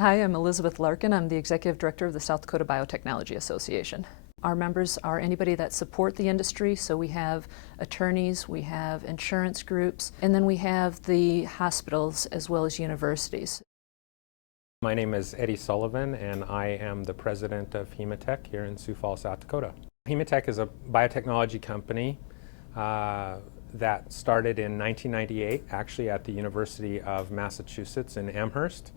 Hi, I'm Elizabeth Larkin. I'm the Executive Director of the South Dakota Biotechnology Association. Our members are anybody that support the industry, so we have attorneys, we have insurance groups, and then we have the hospitals as well as universities. My name is Eddie Sullivan, and I am the president of Biotech here in Sioux Falls, South Dakota. Biotech is a biotechnology company that started in 1998, actually at the University of Massachusetts in Amherst,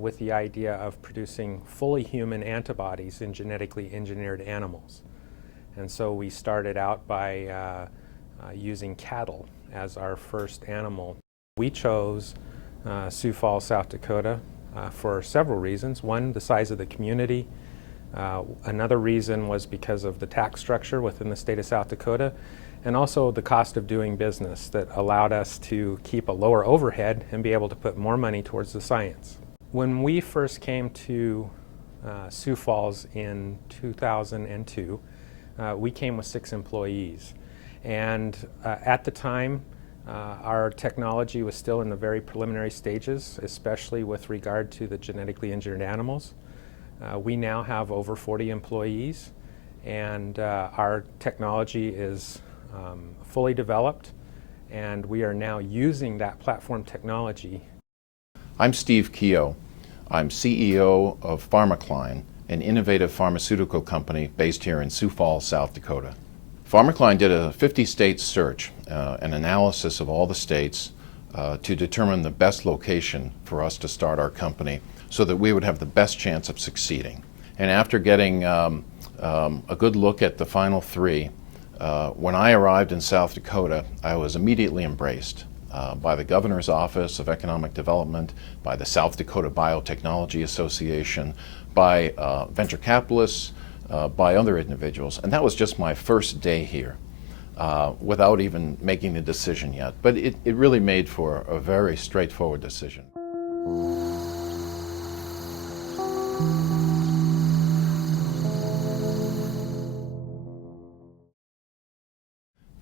with the idea of producing fully human antibodies in genetically engineered animals. And so we started out by using cattle as our first animal. We chose Sioux Falls, South Dakota for several reasons. One, the size of the community. Another reason was because of the tax structure within the state of South Dakota, and also the cost of doing business that allowed us to keep a lower overhead and be able to put more money towards the science. When we first came to Sioux Falls in 2002, we came with 6 employees. And at the time, our technology was still in the very preliminary stages, especially with regard to the genetically engineered animals. We now have over 40 employees, and our technology is fully developed, and we are now using that platform technology. I'm Steve Keogh. I'm CEO of Pharmacline, an innovative pharmaceutical company based here in Sioux Falls, South Dakota. Pharmacline did a 50-state search, an analysis of all the states to determine the best location for us to start our company so that we would have the best chance of succeeding. And after getting a good look at the final 3, when I arrived in South Dakota, I was immediately embraced by the Governor's Office of Economic Development, by the South Dakota Biotechnology Association, by venture capitalists, by other individuals. And that was just my first day here, without even making the decision yet. But it really made for a very straightforward decision.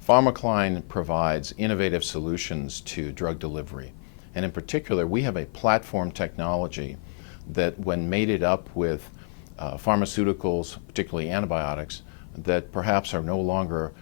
Pharmacline provides innovative solutions to drug delivery. And in particular, we have a platform technology that, when mated up with pharmaceuticals, particularly antibiotics, that perhaps are no longer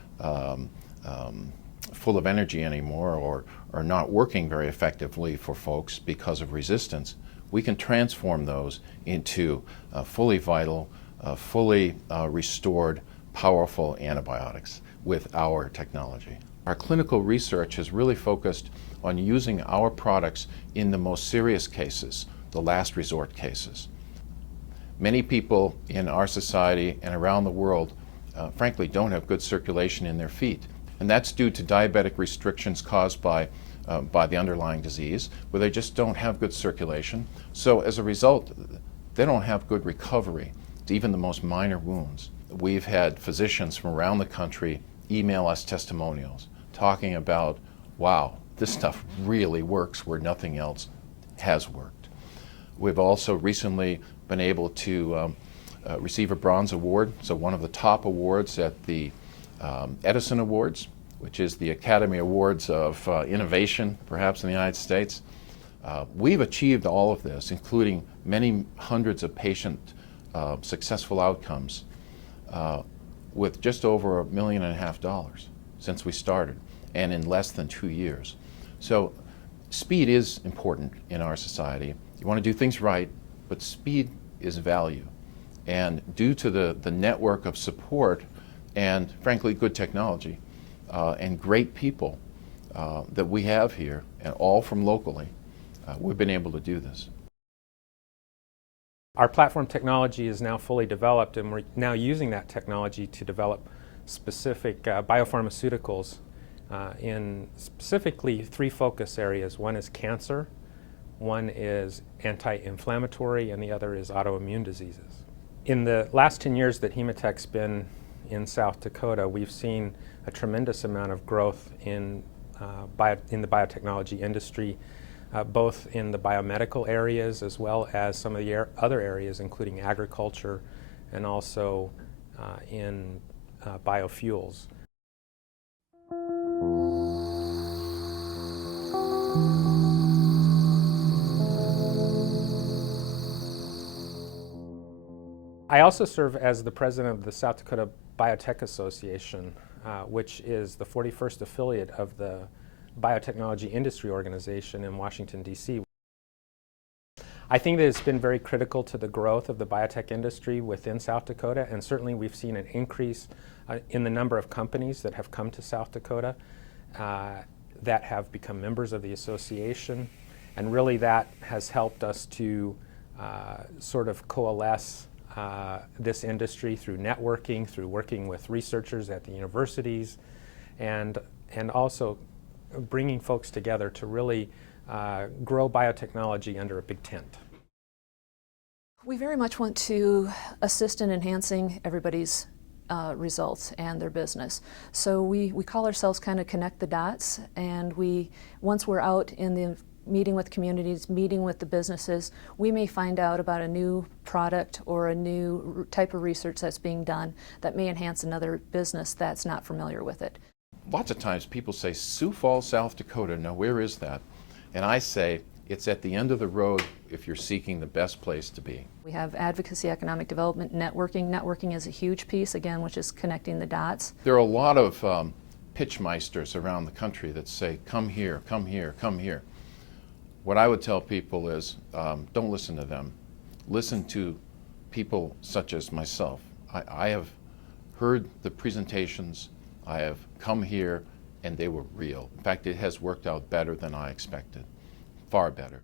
full of energy anymore or are not working very effectively for folks because of resistance, we can transform those into fully vital, fully restored, powerful antibiotics with our technology. Our clinical research has really focused on using our products in the most serious cases, the last resort cases. Many people in our society and around the world, frankly, don't have good circulation in their feet. And that's due to diabetic restrictions caused by the underlying disease, where they just don't have good circulation. So as a result, they don't have good recovery to even the most minor wounds. We've had physicians from around the country email us testimonials talking about, wow, this stuff really works where nothing else has worked. We've also recently been able to receive a bronze award, so one of the top awards at the Assn Awards, which is the Academy Awards of Innovation, perhaps in the United States. We've achieved all of this, including many hundreds of patient successful outcomes, with just over $1.5 million since we started, and in less than 2 years. So speed is important in our society. You want to do things right, but speed is value. And due to the network of support and, frankly, good technology and great people that we have here, and all from locally, we've been able to do this. Our platform technology is now fully developed, and we're now using that technology to develop specific biopharmaceuticals in specifically 3 focus areas. One is cancer, one is anti-inflammatory, and the other is autoimmune diseases. In the last 10 years that Biotech's been in South Dakota, we've seen a tremendous amount of growth in the biotechnology industry, both in the biomedical areas as well as some of the other areas, including agriculture and also in biofuels. I also serve as the president of the South Dakota Biotech Association, which is the 41st affiliate of the Biotechnology Industry Organization in Washington, D.C. I think that it's been very critical to the growth of the biotech industry within South Dakota, and certainly we've seen an increase in the number of companies that have come to South Dakota that have become members of the association, and really that has helped us to sort of coalesce this industry through networking, through working with researchers at the universities, and also bringing folks together to really grow biotechnology under a big tent. We very much want to assist in enhancing everybody's results and their business. So we call ourselves kind of connect the dots, and once we're out in the meeting with communities, meeting with the businesses, we may find out about a new product or a new type of research that's being done that may enhance another business that's not familiar with it. Lots of times people say, Sioux Falls, South Dakota, now where is that? And I say, it's at the end of the road if you're seeking the best place to be. We have advocacy, economic development, networking. Networking is a huge piece, again, which is connecting the dots. There are a lot of pitchmeisters around the country that say, come here, come here, come here. What I would tell people is, don't listen to them. Listen to people such as myself. I have heard the presentations, I have come here, and they were real. In fact, it has worked out better than I expected, far better.